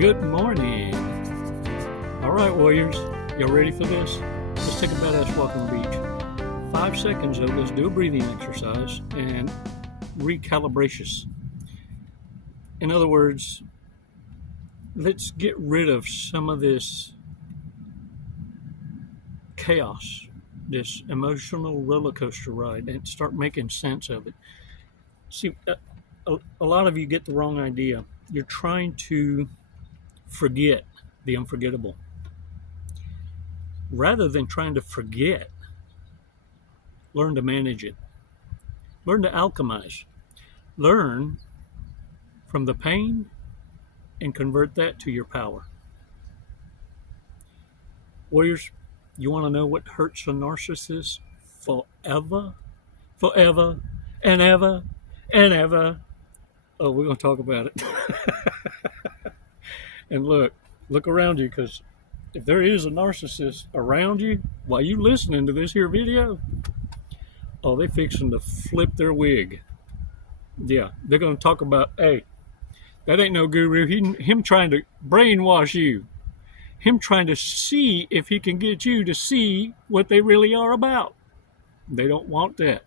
Good morning. All right, warriors, y'all ready for this? Let's take a badass walk on the beach. 5 seconds though, let's do a breathing exercise and recalibration. In other words, let's get rid of some of this chaos, this emotional roller coaster ride, and start making sense of it. See, a lot of you get the wrong idea. You're trying to forget the unforgettable. Rather than trying to forget, learn to manage it. Learn to alchemize. Learn from the pain and convert that to your power. Warriors, you want to know what hurts a narcissist forever? Forever and ever and ever. Oh, we're going to talk about it. And look around you, because if there is a narcissist around you while you listening to this here video, oh, they fixing to flip their wig. Yeah, they're going to talk about, hey, that ain't no guru. Him trying to brainwash you. Him trying to see if he can get you to see what they really are about. They don't want that.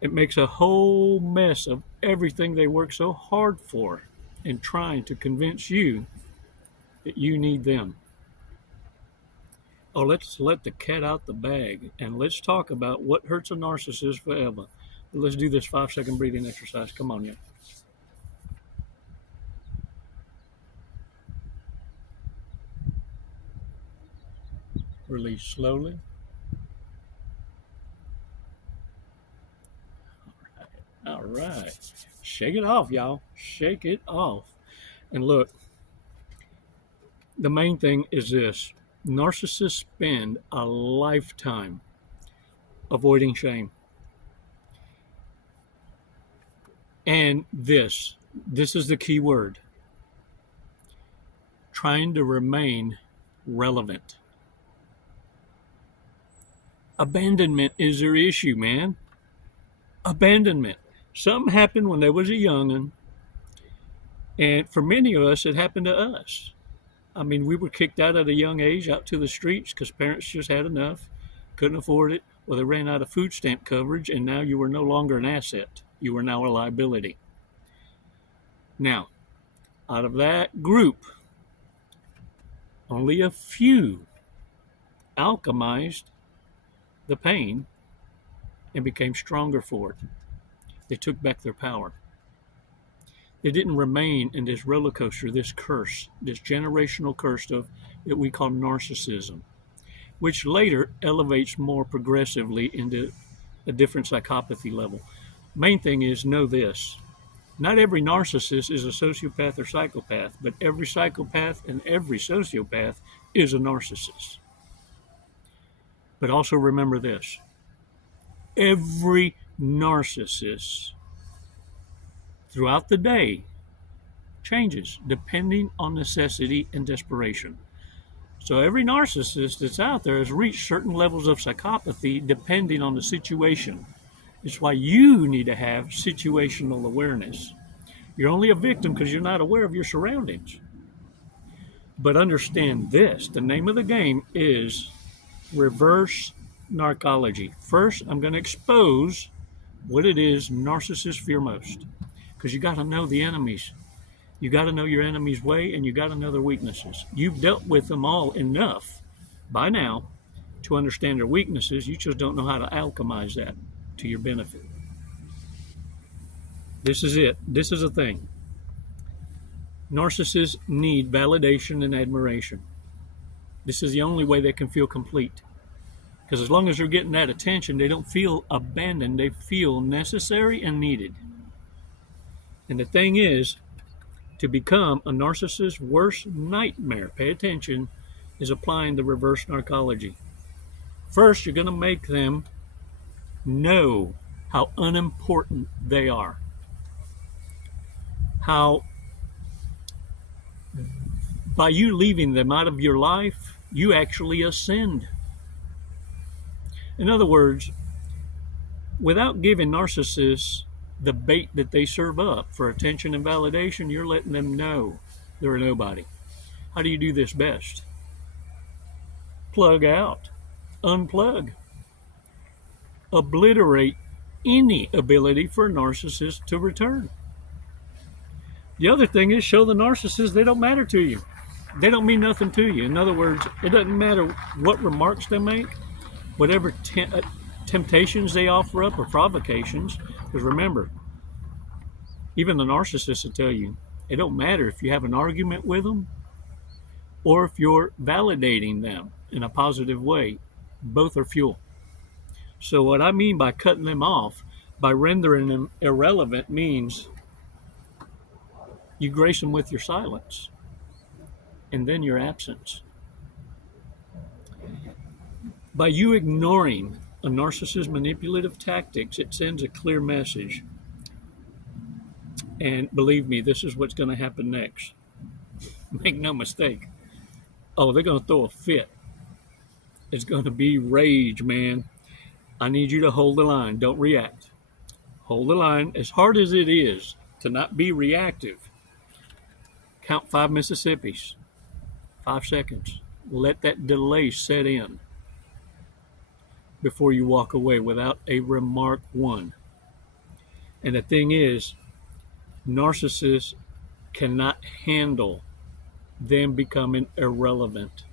It makes a whole mess of everything they work so hard for in trying to convince you that you need them. Oh, let's let the cat out the bag and let's talk about what hurts a narcissist forever. Let's do this 5-second breathing exercise. Come on, yeah. Release slowly. All right. Shake it off, y'all. Shake it off. And look, the main thing is this. Narcissists spend a lifetime avoiding shame. And this is the key word. Trying to remain relevant. Abandonment is their issue, man. Abandonment. Something happened when they was a young'un, and for many of us, it happened to us. I mean, we were kicked out at a young age, out to the streets, because parents just had enough, couldn't afford it, or they ran out of food stamp coverage, and now you were no longer an asset. You were now a liability. Now, out of that group, only a few alchemized the pain and became stronger for it. They took back their power. They didn't remain in this roller coaster, this curse, this generational curse that we call narcissism, which later elevates more progressively into a different psychopathy level. Main thing is, know this. Not every narcissist is a sociopath or psychopath, but every psychopath and every sociopath is a narcissist. But also remember this. Every narcissist throughout the day changes depending on necessity and desperation. So every narcissist that's out there has reached certain levels of psychopathy depending on the situation. It's why you need to have situational awareness. You're only a victim because you're not aware of your surroundings. But understand this, the name of the game is reverse narcology. First, I'm going to expose what it is narcissists fear most, because you got to know the enemies. You got to know your enemy's way, and you got to know their weaknesses. You've dealt with them all enough by now to understand their weaknesses. You just don't know how to alchemize that to your benefit. This is it. This is a thing. Narcissists need validation and admiration. This is the only way they can feel complete. Because as long as they're getting that attention, they don't feel abandoned. They feel necessary and needed. And the thing is, to become a narcissist's worst nightmare, pay attention, is applying the reverse narcology. First, you're going to make them know how unimportant they are. How by you leaving them out of your life, you actually ascend. In other words, without giving narcissists the bait that they serve up for attention and validation, you're letting them know They're a nobody. How do you do this best? Plug out, unplug, obliterate any ability for a narcissist to return. The other thing is show the narcissist they don't matter to you. They don't mean nothing to you. In other words, it doesn't matter what remarks they make, whatever temptations they offer up or provocations. Because remember, even the narcissist will tell you, it don't matter if you have an argument with them or if you're validating them in a positive way. Both are fuel. So what I mean by cutting them off, by rendering them irrelevant, means you grace them with your silence and then your absence. By you ignoring a narcissist's manipulative tactics, it sends a clear message. And believe me, this is what's going to happen next. Make no mistake. Oh, they're going to throw a fit. It's going to be rage, man. I need you to hold the line. Don't react. Hold the line. As hard as it is to not be reactive, count 5 Mississippis. 5 seconds. Let that delay set in before you walk away without a remark one. And the thing is, narcissists cannot handle them becoming irrelevant.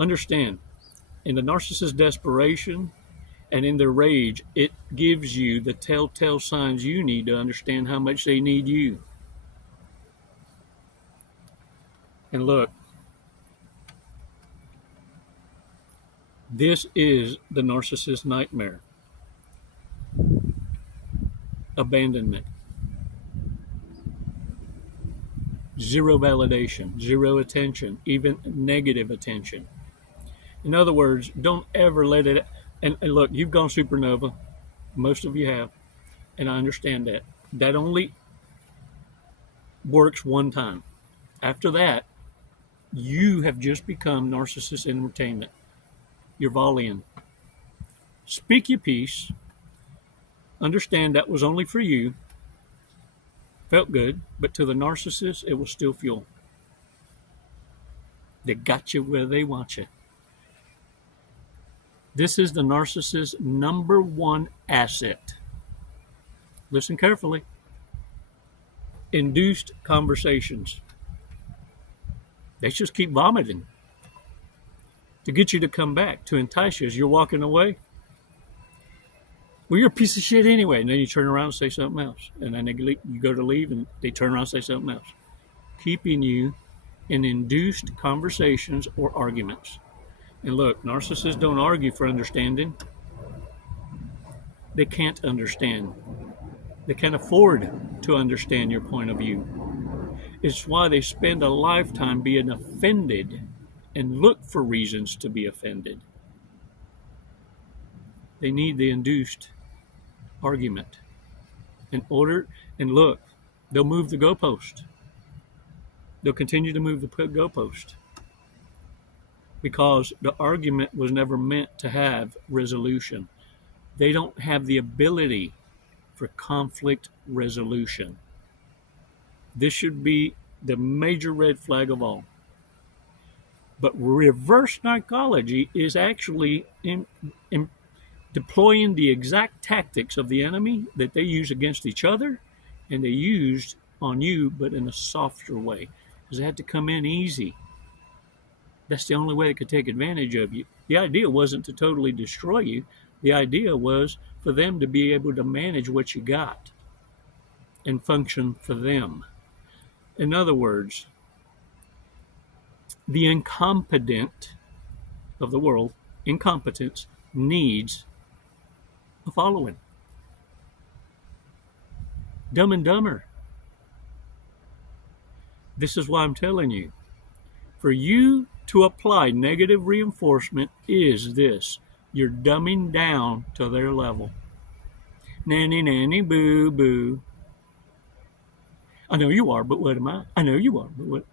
Understand, in the narcissist's desperation and in their rage, it gives you the telltale signs you need to understand how much they need you. And look, this is the narcissist's nightmare. Abandonment. Zero validation, zero attention, even negative attention. In other words, don't ever let it, and look, you've gone supernova, most of you have, and I understand that. That only works one time. After that, you have just become narcissist entertainment. You're volleying. Speak your piece. Understand that was only for you. Felt good, but to the narcissist, it was still fuel. They got you where they want you. This is the narcissist's #1 asset. Listen carefully. Induced conversations. They just keep vomiting to get you to come back, to entice you as you're walking away. Well, you're a piece of shit anyway. And then you turn around and say something else. And then you go to leave and they turn around and say something else. Keeping you in induced conversations or arguments. And look, narcissists don't argue for understanding. They can't understand. They can't afford to understand your point of view. It's why they spend a lifetime being offended and look for reasons to be offended. They need the induced argument in order, and look, they'll move the goalpost. They'll continue to move the goalpost because the argument was never meant to have resolution. They don't have the ability for conflict resolution. This should be the major red flag of all. But reverse narcology is actually deploying the exact tactics of the enemy that they use against each other, and they used on you, but in a softer way, because they had to come in easy. That's the only way they could take advantage of you. The idea wasn't to totally destroy you. The idea was for them to be able to manage what you got and function for them. In other words, the incompetent of the world, incompetence, needs a following. Dumb and Dumber. This is why I'm telling you. For you to apply negative reinforcement is this. You're dumbing down to their level. Nanny, nanny, boo, boo. I know you are, but what am I? I know you are, but what?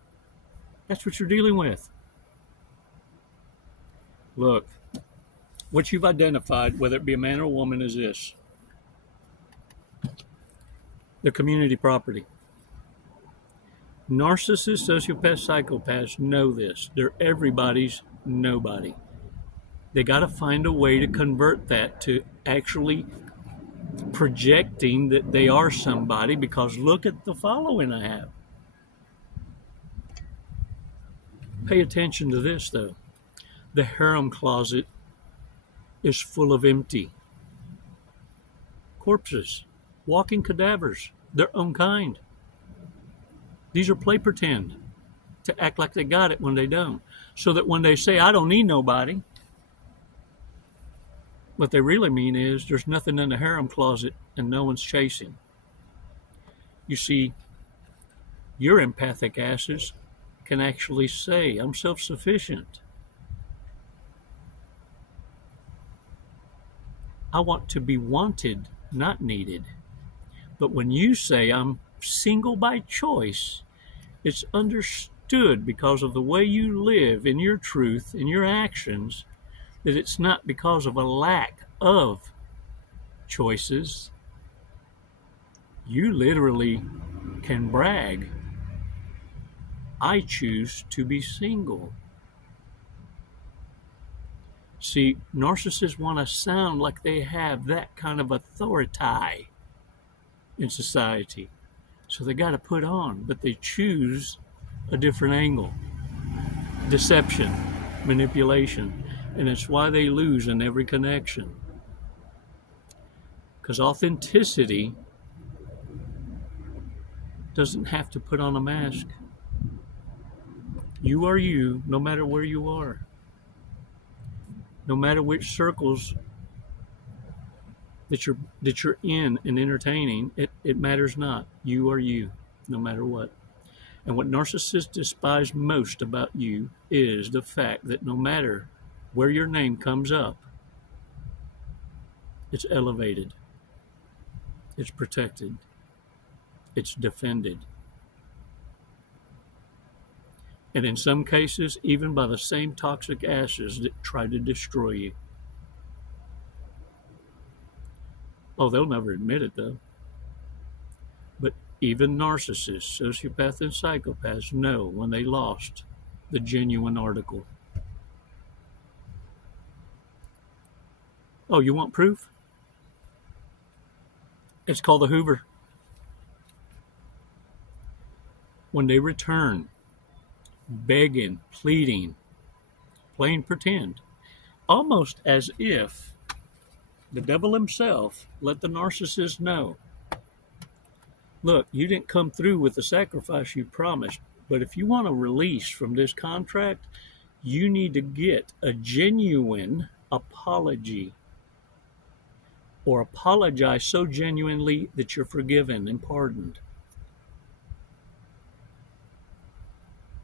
That's what you're dealing with. Look, what you've identified, whether it be a man or a woman, is this. They're community property. Narcissists, sociopaths, psychopaths know this. They're everybody's nobody. They got to find a way to convert that to actually projecting that they are somebody, because look at the following I have. Pay attention to this, though. The harem closet is full of empty corpses, walking cadavers, their own kind. These are play pretend to act like they got it when they don't, so that when they say, I don't need nobody, what they really mean is there's nothing in the harem closet and no one's chasing. You see, your empathic asses can actually say, I'm self-sufficient. I want to be wanted, not needed. But when you say I'm single by choice, it's understood because of the way you live in your truth, in your actions, that it's not because of a lack of choices. You literally can brag, I choose to be single. See, narcissists want to sound like they have that kind of authority in society. So they got to put on, but they choose a different angle. Deception, manipulation, and it's why they lose in every connection. Because authenticity doesn't have to put on a mask. You are you, no matter where you are. No matter which circles that you're in and entertaining, it matters not. You are you, no matter what. And what narcissists despise most about you is the fact that no matter where your name comes up, it's elevated, it's protected, it's defended. And in some cases, even by the same toxic ashes that try to destroy you. Oh, they'll never admit it, though. But even narcissists, sociopaths, and psychopaths know when they lost the genuine article. Oh, you want proof? It's called the Hoover. When they return, begging, pleading, playing pretend, almost as if the devil himself let the narcissist know, look, you didn't come through with the sacrifice you promised, but if you want a release from this contract, you need to get a genuine apology, or apologize so genuinely that you're forgiven and pardoned.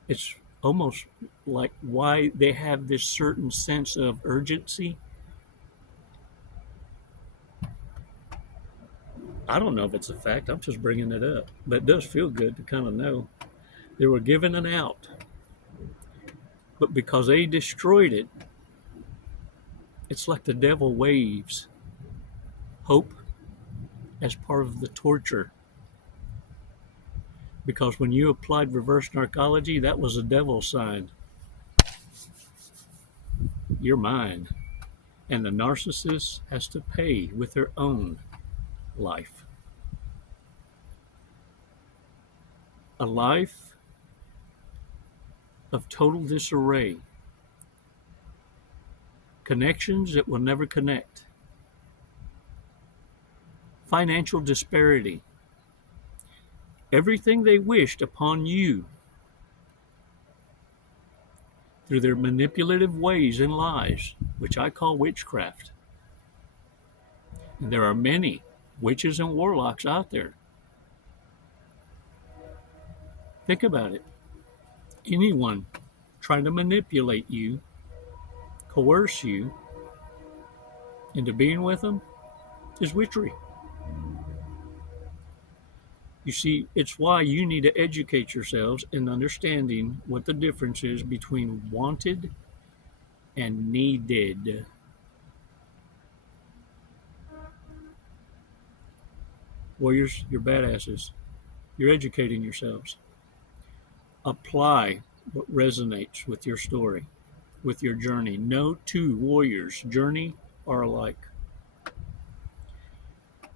It's almost like why they have this certain sense of urgency. I don't know if it's a fact. I'm just bringing it up. But it does feel good to kind of know they were given an out. But because they destroyed it, it's like the devil waves hope as part of the torture. Because when you applied reverse narcology, that was a devil sign. You're mine. And the narcissist has to pay with their own life. A life of total disarray. Connections that will never connect. Financial disparity. Everything they wished upon you through their manipulative ways and lies, which I call witchcraft. And there are many witches and warlocks out there. Think about it. Anyone trying to manipulate you, coerce you into being with them is witchery. You see, it's why you need to educate yourselves in understanding what the difference is between wanted and needed. Warriors, you're badasses. You're educating yourselves. Apply what resonates with your story, with your journey. No two warriors' journey are alike.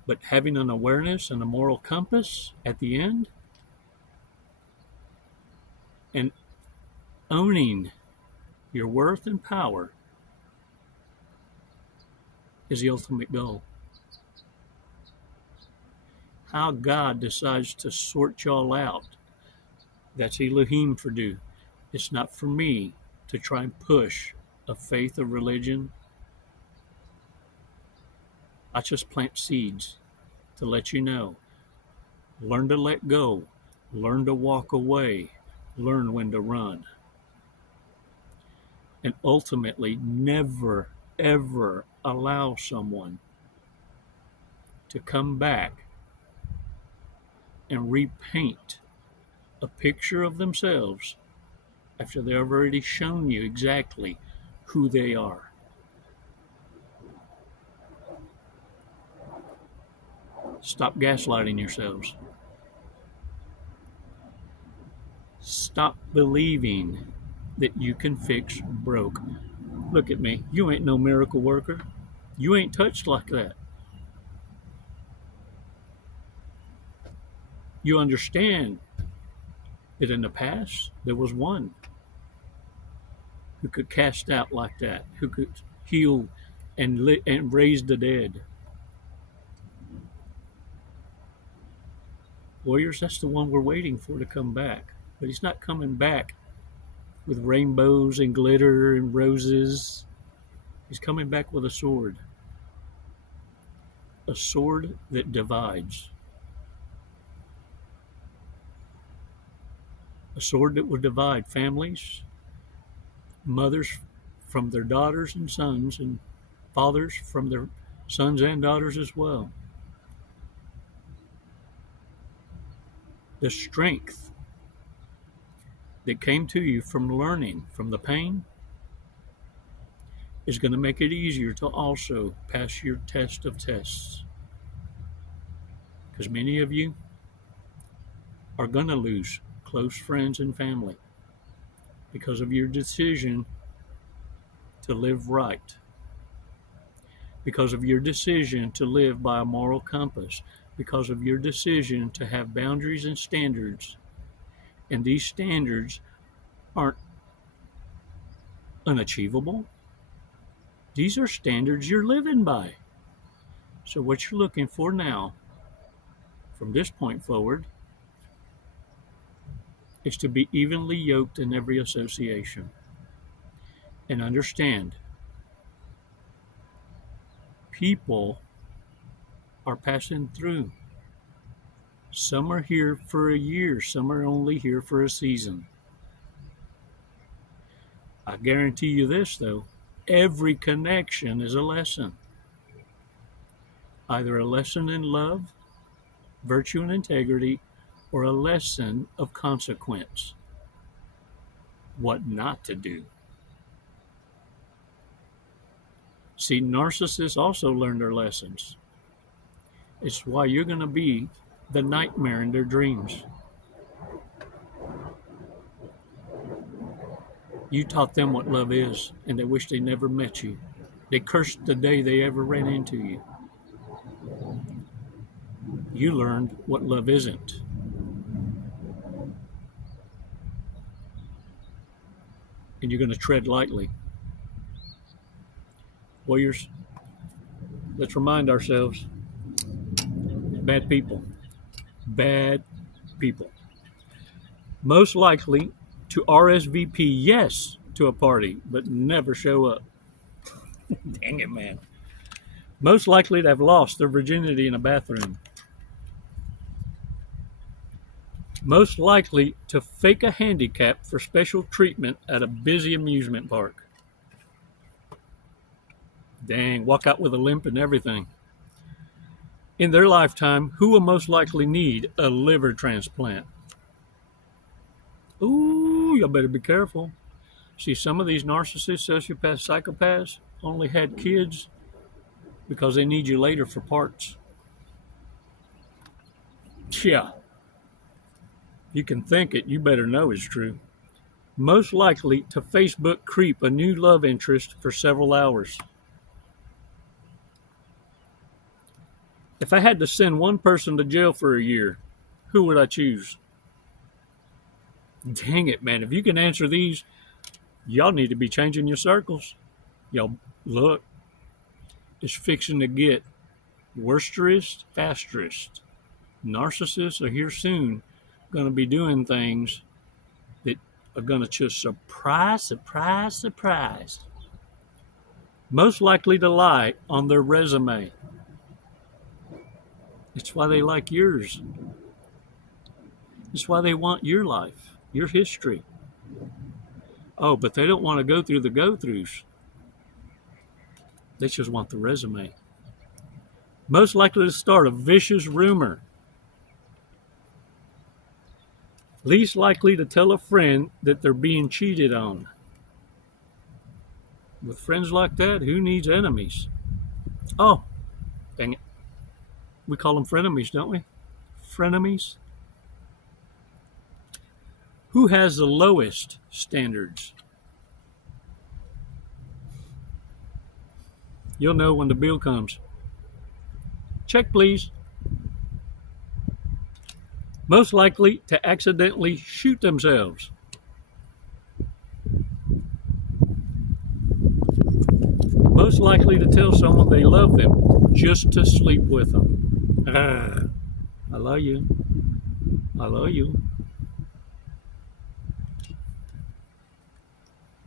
But having an awareness and a moral compass at the end, and owning your worth and power is the ultimate goal. How God decides to sort y'all out, that's Elohim for do. It's not for me to try and push a faith or religion. I just plant seeds to let you know. Learn to let go. Learn to walk away. Learn when to run. And ultimately, never, ever allow someone to come back and repaint a picture of themselves after they've already shown you exactly who they are. Stop gaslighting yourselves. Stop believing that you can fix broke. Look at me. You ain't no miracle worker. You ain't touched like that. You understand that in the past there was one who could cast out like that, who could heal and raise the dead. Warriors, that's the one we're waiting for to come back. But he's not coming back with rainbows and glitter and roses. He's coming back with a sword. A sword that divides. A sword that will divide families, mothers from their daughters and sons, and fathers from their sons and daughters as well. The strength that came to you from learning from the pain is going to make it easier to also pass your test of tests. Because many of you are going to lose close friends and family because of your decision to live right, because of your decision to live by a moral compass, because of your decision to have boundaries and standards. And these standards aren't unachievable. These are standards you're living by. So what you're looking for now, from this point forward, is to be evenly yoked in every association. And understand, people are passing through. Some are here for a year, some are only here for a season. I guarantee you this, though, every connection is a lesson. Either a lesson in love, virtue, and integrity, or a lesson of consequence. What not to do. See, narcissists also learn their lessons. It's why you're going to be the nightmare in their dreams. You taught them what love is, and they wish they never met you. They cursed the day they ever ran into you. You learned what love isn't. And you're going to tread lightly. Warriors, let's remind ourselves, bad people. Bad people. Most likely to RSVP yes to a party, but never show up. Dang it, man. Most likely to have lost their virginity in a bathroom. Most likely to fake a handicap for special treatment at a busy amusement park. Dang, walk out with a limp and everything. In their lifetime, who will most likely need a liver transplant? Ooh, you better be careful. See, some of these narcissists, sociopaths, psychopaths only had kids because they need you later for parts. Yeah. You can think it, you better know it's true. Most likely to Facebook creep a new love interest for several hours. If I had to send one person to jail for a year, who would I choose? Dang it, man. If you can answer these, y'all need to be changing your circles. Y'all, look, it's fixing to get worsterest, fasterest. Narcissists are here soon, going to be doing things that are going to just surprise. Most likely to lie on their resume. It's why they like yours. It's why they want your life, your history. Oh, but they don't want to go through the go-throughs. They just want the resume. Most likely to start a vicious rumor. Least likely to tell a friend that they're being cheated on. With friends like that, who needs enemies? Oh, dang it. We call them frenemies, don't we? Frenemies. Who has the lowest standards? You'll know when the bill comes. Check, please. Most likely to accidentally shoot themselves. Most likely to tell someone they love them just to sleep with them. I love you. I love you.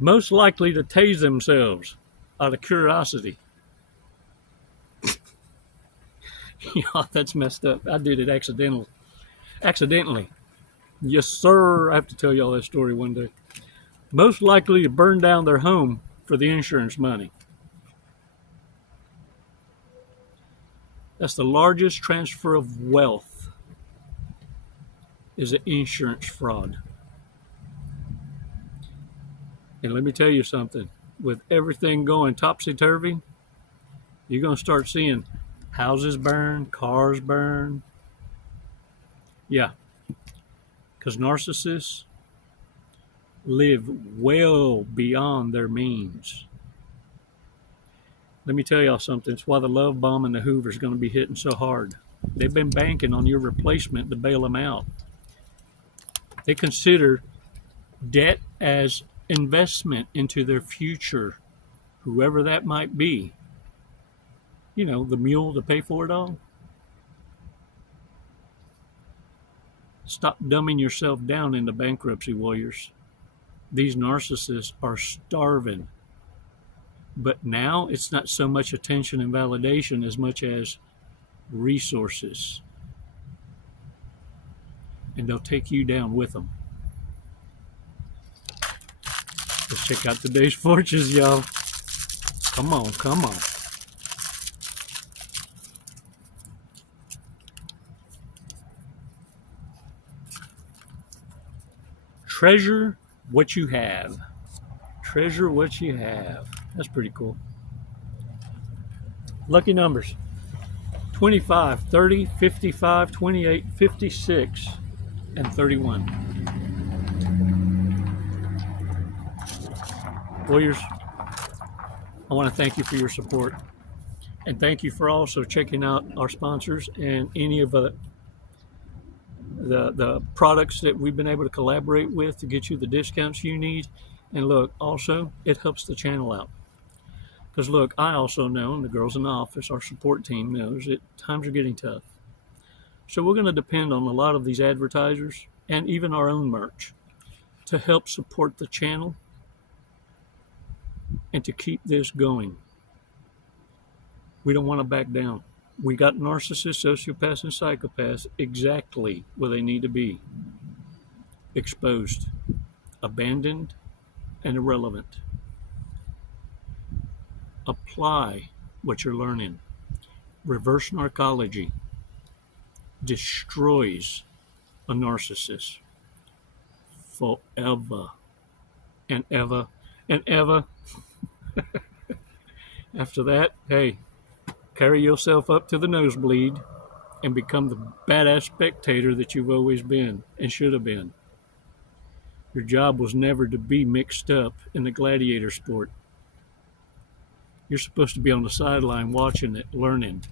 Most likely to tase themselves out of curiosity. Yeah, that's messed up. I did it accidentally. Yes, sir. I have to tell y'all that story one day. Most likely to burn down their home for the insurance money. That's the largest transfer of wealth, is an insurance fraud. And let me tell you something. With everything going topsy-turvy, you're going to start seeing houses burn, cars burn. Yeah, because narcissists live well beyond their means. Let me tell y'all something. It's why the love bomb and the Hoover is going to be hitting so hard. They've been banking on your replacement to bail them out. They consider debt as investment into their future, whoever that might be. You know, the mule to pay for it all. Stop dumbing yourself down into bankruptcy, warriors. These narcissists are starving. But now it's not so much attention and validation as much as resources. And they'll take you down with them. Let's check out today's fortunes, y'all. Come on, come on. Treasure what you have. Treasure what you have. That's pretty cool. Lucky numbers. 25, 30, 55, 28, 56, and 31. Warriors, I want to thank you for your support. And thank you for also checking out our sponsors and any of the products that we've been able to collaborate with to get you the discounts you need. And look, also, it helps the channel out. Because look, I also know, and the girls in the office, our support team knows that times are getting tough. So we're going to depend on a lot of these advertisers and even our own merch to help support the channel and to keep this going. We don't want to back down. We got narcissists, sociopaths, and psychopaths exactly where they need to be. Exposed, abandoned, and irrelevant. Apply what you're learning. Reverse narcology destroys a narcissist forever and ever and ever. After that, hey, carry yourself up to the nosebleed and become the badass spectator that you've always been and should have been. Your job was never to be mixed up in the gladiator sport. You're supposed to be on the sideline watching it, learning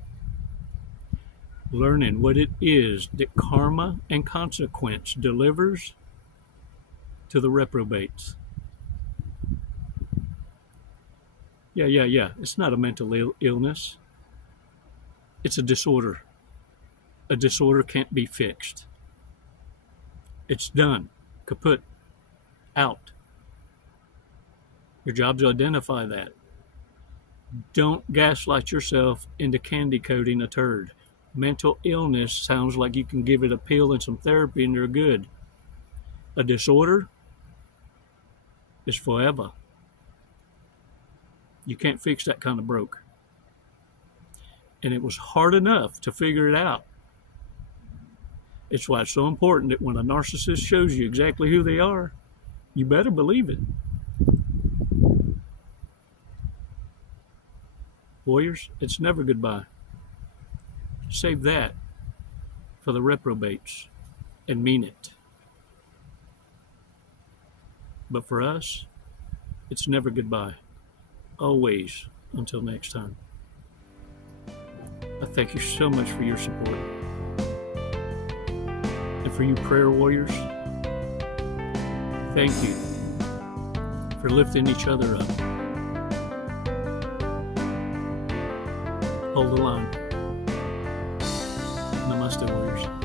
what it is that karma and consequence delivers to the reprobates. Yeah. It's not a mental illness. It's a disorder. A disorder can't be fixed. It's done. Kaput. Out. Your job is to identify that. Don't gaslight yourself into candy coating a turd. Mental illness sounds like you can give it a pill and some therapy and you're good. A disorder is forever. You can't fix that kind of broke. And it was hard enough to figure it out. It's why it's so important that when a narcissist shows you exactly who they are, you better believe it. Warriors, it's never goodbye. Save that for the reprobates and mean it. But for us, it's never goodbye. Always until next time. I thank you so much for your support. And for you prayer warriors, thank you for lifting each other up. Hold the line. Namaste, warriors.